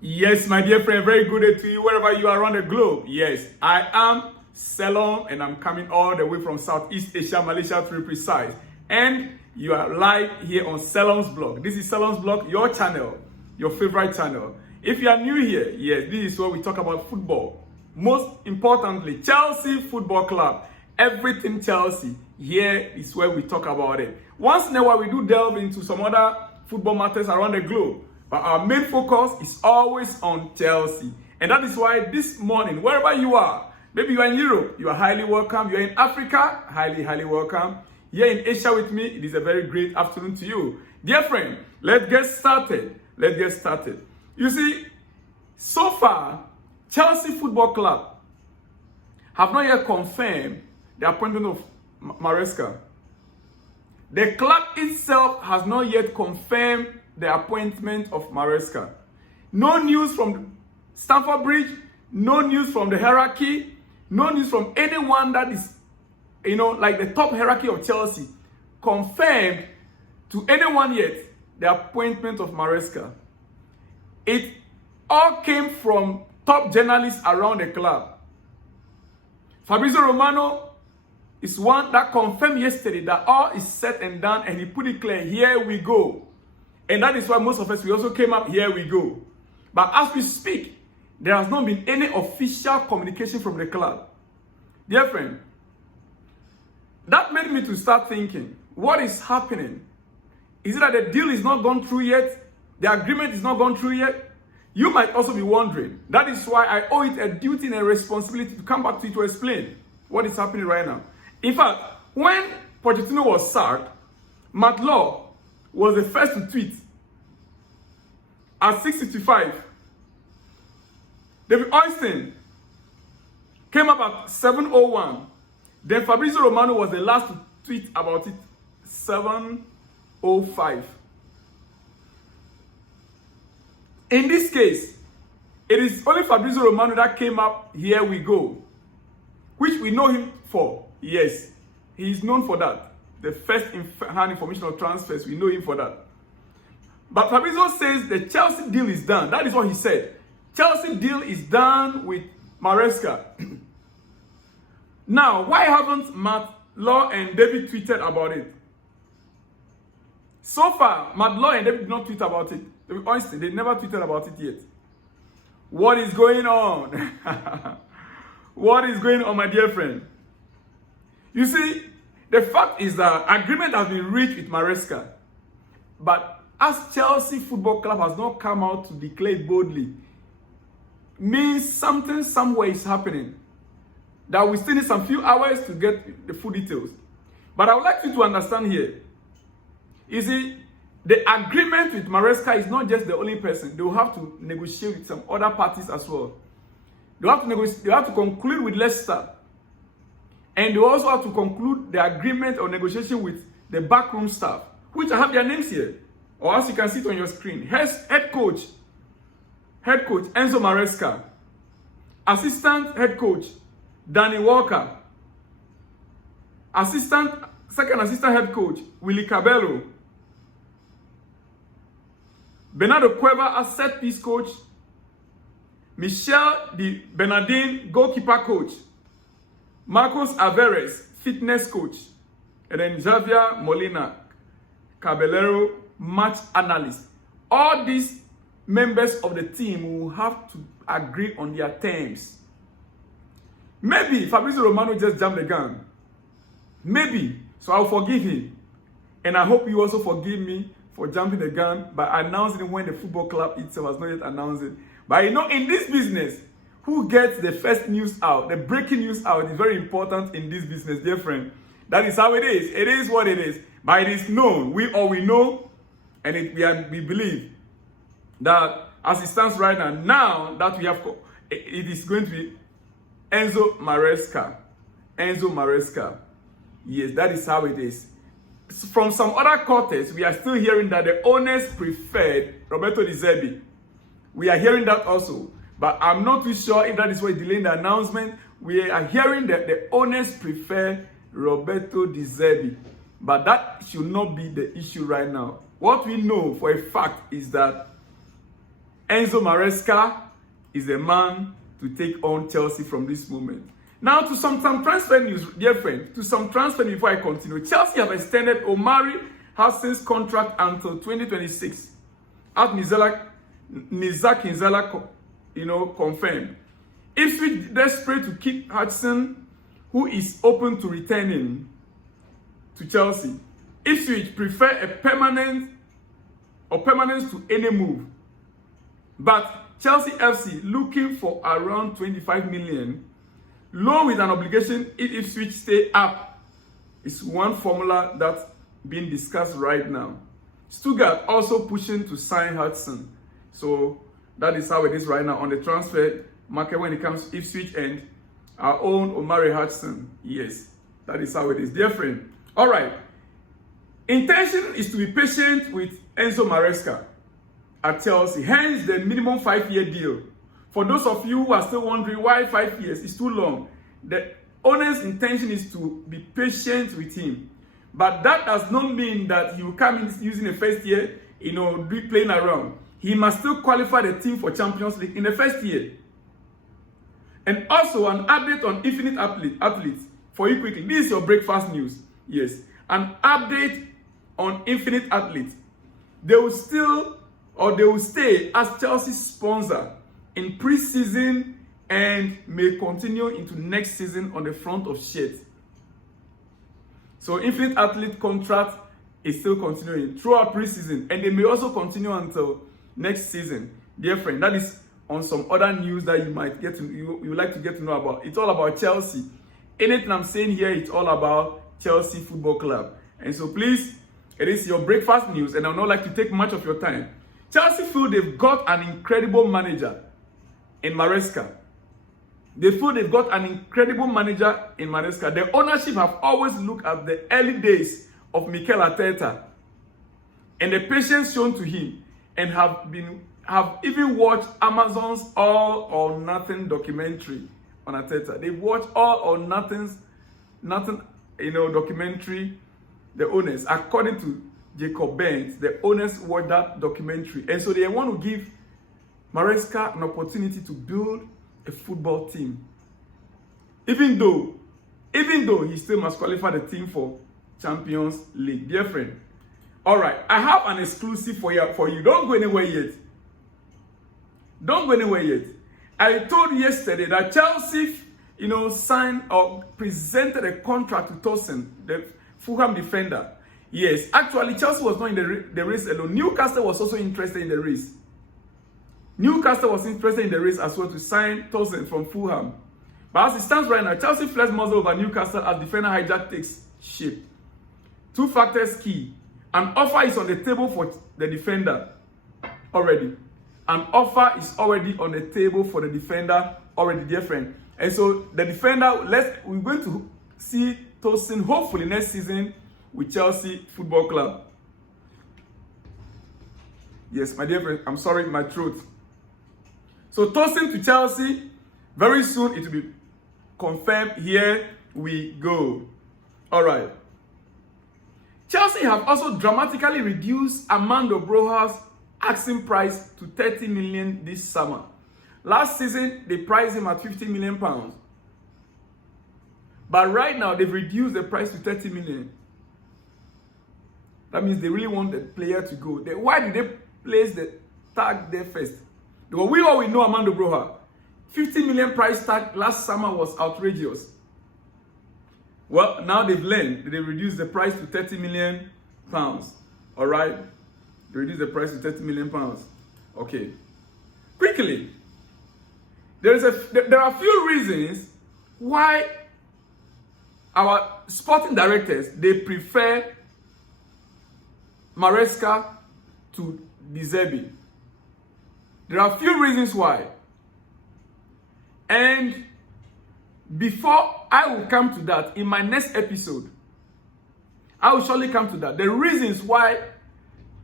Yes, my dear friend, very good day to you wherever you are around the globe. Yes, I am Selom and I'm coming all the way from Southeast Asia, Malaysia to be precise. And you are live here on Selom's blog. This is Selom's blog, your channel, your favorite channel. If you are new here, yes, this is where we talk about football. Most importantly, Chelsea Football Club. Everything Chelsea. Here is where we talk about it. Once in a while, we do delve into some other football matters around the globe. But our main focus is always on Chelsea. And that is why this morning, wherever you are, maybe you are in Europe, you are highly welcome. You are in Africa, highly welcome. Here in Asia with me, it is a very great afternoon to you. Dear friend, let's get started. You see, so far, Chelsea Football Club have not yet confirmed the appointment of Maresca. The club itself has not yet confirmed the appointment of Maresca. No news from Stamford Bridge, no news from the hierarchy, no news from anyone that is, like the top hierarchy of Chelsea, confirmed to anyone yet the appointment of Maresca. It all came from top journalists around the club. Fabrizio Romano is one that confirmed yesterday that all is set and done, and he put it clear, here we go. And that is why most of us, we also came up, here we go. But as we speak, there has not been any official communication from the club. Dear friend, that made me to start thinking, what is happening? Is it that the deal is not gone through yet? The agreement is not gone through yet? You might also be wondering. That is why I owe it a duty and a responsibility to come back to you to explain what is happening right now. In fact, when Pochettino was sacked, Matt Law was the first to tweet at 6:55. David Oyston came up at 7:01. Then Fabrizio Romano was the last to tweet about it, 7:05. In this case, it is only Fabrizio Romano that came up, here we go, which we know him for. Yes, he is known for that. The first-hand information of transfers, we know him for that. But Fabrizio says the Chelsea deal is done. That is what he said. Chelsea deal is done with Maresca. Now, why haven't Matt Law and David tweeted about it? So far, Matt Law and David did not tweet about it. Honestly, they never tweeted about it yet. What is going on? What is going on, my dear friend? You see, the fact is that agreement has been reached with Maresca. But as Chelsea Football Club has not come out to declare boldly, means something somewhere is happening. That we still need some few hours to get the full details. But I would like you to understand here. You see, the agreement with Maresca is not just the only person. They will have to negotiate with some other parties as well. They have to conclude with Leicester. And they also have to conclude the agreement or negotiation with the backroom staff, which I have their names here. Or as you can see it on your screen. Head coach Enzo Maresca. Assistant head coach Danny Walker. Second assistant head coach Willy Cabello. Bernardo Cueva as set piece coach. Michel Di Bernardin goalkeeper coach. Marcos Alvarez fitness coach. And then Javier Molina Caballero match analyst. All these members of the team will have to agree on their terms. Maybe Fabrizio Romano just jumped the gun. Maybe. So I'll forgive him. And I hope you also forgive me for jumping the gun by announcing it when the football club itself has not yet announced it. But in this business, who gets the first news out, the breaking news out is very important in this business, dear friend. That is how it is. It is what it is. But it is known. We know, and we believe that as it stands right now that we have, it is going to be Enzo Maresca. Yes, that is how it is. From some other quarters, we are still hearing that the owners preferred Roberto De Zerbi. We are hearing that also. But I'm not too sure if that is why delaying the announcement. We are hearing that the owners prefer Roberto De Zerbi. But that should not be the issue right now. What we know for a fact is that Enzo Maresca is the man to take on Chelsea from this moment. Now to some transfer news, dear friend. To some transfer news before I continue. Chelsea have extended Omari Hudson contract until 2026. As Nizak Kinzala, confirmed. Ipswich desperate to keep Hudson, who is open to returning to Chelsea. Ipswich prefer a permanence to any move. But Chelsea FC looking for around 25 million. Loan with an obligation if Ipswich stay up is one formula that's being discussed right now. Stuttgart also pushing to sign Hudson. So that is how it is right now on the transfer market when it comes to Ipswich and our own Omari Hudson. Yes, that is how it is. Dear friend. All right. Intention is to be patient with Enzo Maresca at Chelsea. Hence the minimum 5-year deal. For those of you who are still wondering why 5 years is too long, the owner's intention is to be patient with him. But that does not mean that he will come in using the first year, playing around. He must still qualify the team for Champions League in the first year. And also an update on Infinite Athletes for you quickly. This is your breakfast news. Yes, an update on Infinite Athletes. They will stay as Chelsea's sponsor in pre-season and may continue into next season on the front of shirts. So Infinite Athlete contract is still continuing throughout pre-season, and they may also continue until next season. Dear friend, that is on some other news that you might you would like to get to know about. It's all about Chelsea. Anything I'm saying here, it's all about Chelsea Football Club. And so please, it is your breakfast news, and I would not like to take much of your time. Chelsea feel they've got an incredible manager in Maresca. They feel they've got an incredible manager in Maresca. The ownership have always looked at the early days of Mikel Arteta and the patience shown to him, and have even watched Amazon's All or Nothing documentary on Arteta. They've watched All or Nothing documentary. The owners, according to Jacob Benz, the owners watched that documentary, and so they want to give Maresca an opportunity to build a football team. Even though he still must qualify the team for Champions League. Dear friend. All right, I have an exclusive for you. Don't go anywhere yet. Don't go anywhere yet. I told you yesterday that Chelsea, signed or presented a contract to Tosin, the Fulham defender. Yes, actually, Chelsea was not in the race alone. Newcastle was also interested in the race. Newcastle was interested in the race as well to sign Tosin from Fulham. But as it stands right now, Chelsea flex muzzle over Newcastle as defender hijack takes shape. Two factors key. An offer is on the table for the defender already. An offer is already on the table for the defender already, dear friend. And so the defender, we're going to see Tosin hopefully next season with Chelsea Football Club. Yes, my dear friend, I'm sorry, my throat. So Tosin to Chelsea, very soon it will be confirmed. Here we go. All right. Chelsea have also dramatically reduced Armando Broja's asking price to 30 million this summer. Last season, they priced him at 50 million pounds. But right now, they've reduced the price to 30 million. That means they really want the player to go. Why did they place the tag there first? Because we all know Armando Broja. 50 million price tag last summer was outrageous. Well, now they've learned that they reduced the price to 30 million pounds. All right? They reduced the price to 30 million pounds. Okay. Quickly. There are a few reasons why our sporting directors, they prefer Maresca to De Zerbi. There are a few reasons why. And before I will come to that in my next episode, I will surely come to that. The reasons why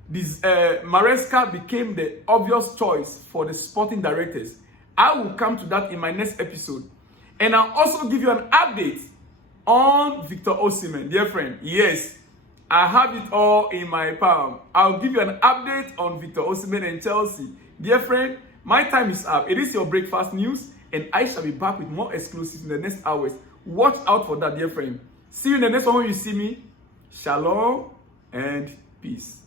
this Maresca became the obvious choice for the sporting directors. I will come to that in my next episode. And I'll also give you an update on Victor Osimhen, dear friend. Yes, I have it all in my palm. I'll give you an update on Victor Osimhen and Chelsea. Dear friend, my time is up. It is your breakfast news, and I shall be back with more exclusives in the next hours. Watch out for that, dear friend. See you in the next one when you see me. Shalom and peace.